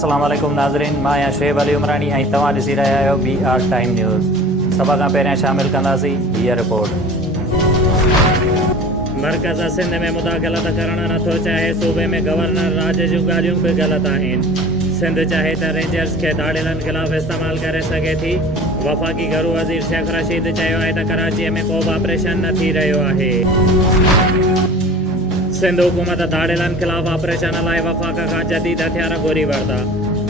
अस्सलाम वालेकुम नाज़रीन, मां आहियां शुएब अली उमरानी ऐं तव्हां ॾिसी रहिया आहियो BR टाइम न्यूज़। सभ खां पहिरियां शामिल कंदासीं हीअ रिपोर्ट। मरकज़ सिंध में मुदाख़लत करणु नथो चाहे। सूबे में गवर्नर राज जूं ॻाल्हियूं बि ग़लति आहिनि। सिंध चाहे त रेंजर्स खे दाड़िलनि ख़िलाफ़ इस्तेमालु करे सघे थी। वफ़ाक़ी घरू वज़ीर शेख रशीद चयो आहे त कराचीअ में को बि ऑपरेशन न थी रहियो आहे। सिंध हुकूमत दाड़िलनि ख़िलाफ़ ऑपरेशन लाइ वफ़ाक़ खां जदीद हथियार घुरी वरिता।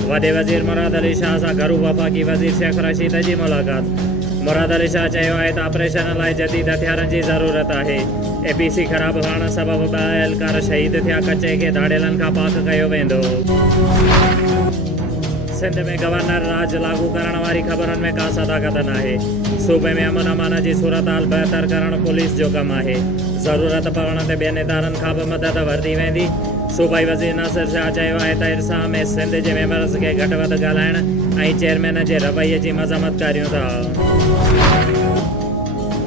वॾे वज़ीर मुराद अली शाह सां घरू वफ़ाक़ी वज़ीर शेख रशीद जी मुलाक़ात। मुराद अली शाह चयो आहे त ऑपरेशन लाइ जदीद हथियारनि जी ज़रूरत आहे। APC ख़राब हुअण सबबि 2 एहलकार शहीद थिया। कचे खे दाड़िलनि खां पाक कयो वेंदो। सिंध में गवर्नर राज लागू करण वारी ख़बरुनि में का सदाकत नाहे। सूबे में अमन अमान जी सूरत हाल बहितर करणु पुलिस जो कमु आहे। ज़रूरत पवण ते ॿियनि इदारनि खां बि मदद वरिती वेंदी। सूबाई वज़ीर नासिर शाह चयो आहे त इरसा में सिंध जे मेंबर्स खे घटि वधि ॻाल्हाइण ऐं चेयरमैन जे रवैये जी मज़म्मत करियूं था।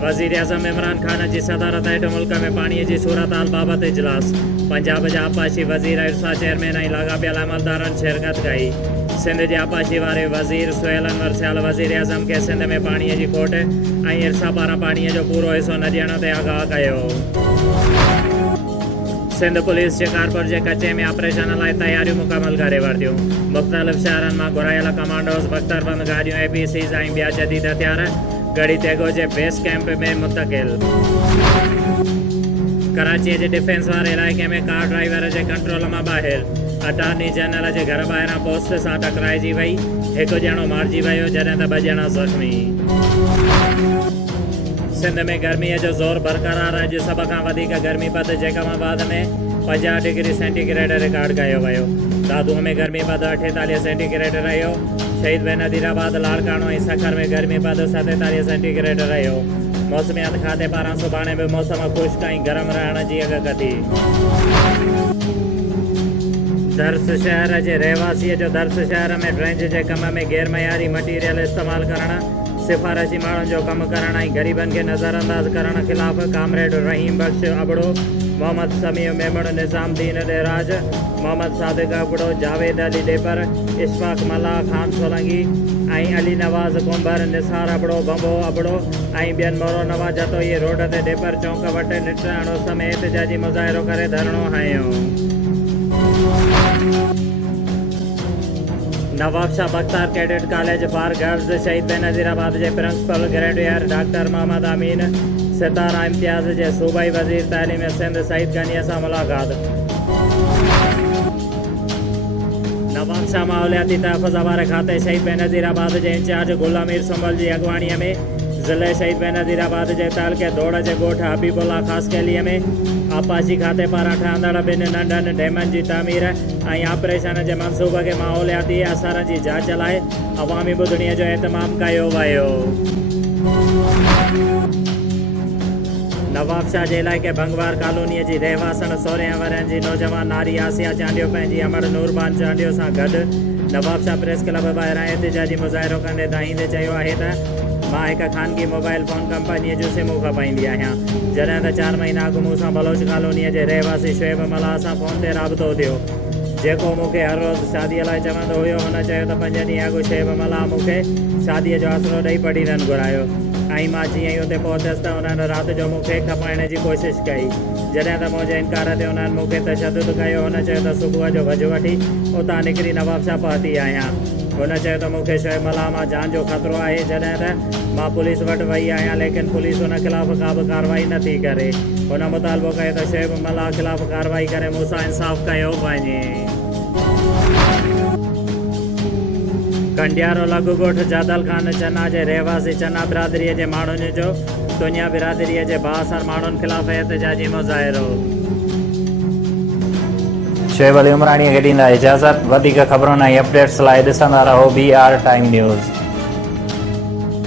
वज़ीर आज़म इमरान ख़ान जी सदारत हेठि मुल्क में पाणीअ जी सूरत हाल बाबति इजलास। पंजाब जा आपाशी वज़ीर इरसा चेयरमैन ऐं लाॻापियल अमलदारनि शिरकत कई। सिंध जे आपाशी वारे वज़ीर सुहेल अनवर सियाल वज़ीर आज़म खे सिंध में पाणीअ जी खोट ऐं इरसा पारां पाणीअ जो पूरो हिसो न ॾियण ते आगाह कयो। सिंध पुलिस शिकारपुर जे कचे में ऑपरेशन लाइ तयारियूं मुकमल करे वरितियूं। मुख़्तलिफ़ शहरनि मां घुरायल कमांडोज़, बख्तरबंद गाॾियूं, APCs ऐं ॿिया जदीद हथियार गढ़ी तेगो जे बेस कैंप में मुंतक़िल। कराचीअ जे डिफेंस वारे इलाइक़े में कार ड्राइवर जे कंट्रोल मां ॿाहिरि। अटार्नी जनरल जे घर ॿाहिरां पोस्ट सां टकराइजी वई। हिकु ॼणो मारिजी वियो जॾहिं त 2 ॼणा ज़ख़्मी। सिंध में गर्मीअ जो ज़ोर बरक़रार। अॼु सभ खां वधीक गर्मीपद जैकमाबाद में 50 डिग्री सेंटीग्रेड रिकॉर्ड कयो वियो। दादूअ में गर्मीपद 48 सेंटीग्रेड रहियो। शहीद बेनज़ीराबाद, लाड़काणो ऐं सखर में गर्मीपद 47 सेंटीग्रेड रहियो। मौसमियात खाते पारां सुभाणे बि मौसम ख़ुश्क ऐं गरम रहण जी आगाही। दर्स शहर जे रहवासीअ जो दर्स शहर में ड्रेंज जे कम में गैरमयारी मटीरियल इस्तेमालु करणु, सिफारशी माण्हुनि जो कमु करणु ऐं ग़रीबनि खे नज़रअंदाज़ करण ख़िलाफ़ कामरेड रहीम बख्श अबड़ो, मोहम्मद समी मेमण, निज़ामदीन ॾेराज, मोहम्मद सादिक अबड़ो, जावेद अली ॾेपर, इशफाक मल्ला, खान सोलंगी ऐं अली नवाज़ कुंभर, निसार अबड़ो, बंबो अबड़ो ऐं ॿियनि मोरो नवा जतोई रोड ते ॾेपर चौंक वटि निटाणो समेत एहतिजाजी मुज़ाहिरो करे धरणो हयो। नवाब शाह बख्तार cadet college for girls Shaheed Benazirabad जे principal graduate doctor Mohammad Amin Sitara Imtiaz जे सूबाई वज़ीर तालीम सिंध सईद गनीअ सां मुलाक़ात। नवाब शाह माहौलियाती तहफ़ुज़ वारे खाते शहीद बेनज़ीराबाद जे इंचार्ज गुलाम मीर सुंबल जी अॻुवाणीअ में ज़िले शहीद बेनज़ीराबाद जे तालुके दौड़ जे ॻोठ हबीबुल्ला ख़ासकेलीअ में आपाशी खाते पारां ठहंदड़ 2 नंढनि डैमनि जी तामीर ऐं ऑपरेशन जे मंसूबे खे माहौलियाती असर जी जांच लाइ अवामी ॿुधणीअ जो एहतमाम कयो वियो। नवाब शाह जे इलाइक़े भंगवार कॉलोनीअ जी रहवासन 16 वरनि जी नौजवान नारी आसिया चांडियो पंहिंजी अमर नूरबान चांडियो सां गॾु नवाब शाह प्रेस क्लब ॿाहिरां एहतिजाजी मुज़ाहिरो कंदे दाहींदे चयो आहे त मां हिकु ख़ानगी मोबाइल फ़ोन कंपनीअ जूं सिमूं खपाईंदी आहियां। जॾहिं त 4 महीना अॻु मूंसां बलोच कॉलोनीअ जे रहवासी शुएब मल्ला सां फ़ोन ते राबितो थियो, जेको मूंखे हर रोज़ु शादीअ लाइ चवंदो हुयो। हुन चयो त 5 ॾींहं अॻु शुएब मल्ला मूंखे शादीअ जो आसिरो ॾेई पढ़ीरनि घुरायो ऐं मां जीअं ई उते पहुतसि त उन्हनि राति जो मूंखे खपाइण जी कोशिशि कई। जॾहिं त मुंहिंजे इनकार ते उन्हनि मूंखे तशदुद कयो। हुन चयो त सुबुह जो वॼु वठी उतां निकिरी नवाब शाह पहुती आहियां। हुन चयो त मूंखे शुएब मल्ला मां जान जो ख़तरो आहे। जॾहिं त मां पुलिस वटि वई आहियां, लेकिन पुलिस हुन ख़िलाफ़ का बि कार्रवाई नथी करे। हुन मुतालबो कयो त शुएब मल्ला ख़िलाफ़ कार्रवाई करे मूंसां इंसाफ़ कयो वञे। कंडियारो लघु ॻोठ जादल खान चन्ना जे रहवासी चन्ना बिरादरीअ जे माण्हुनि जो दुनिया बिरादरीअ जे बाअसर माण्हुनि ख़िलाफ़ एहतिजाजी मुज़ाहिरो। शुएब अली उमरानीअ खे ॾींदा इजाज़त। वधीक ख़बरुनि ऐं अपडेट्स लाइ ॾिसंदा रहो BR टाइम न्यूज़।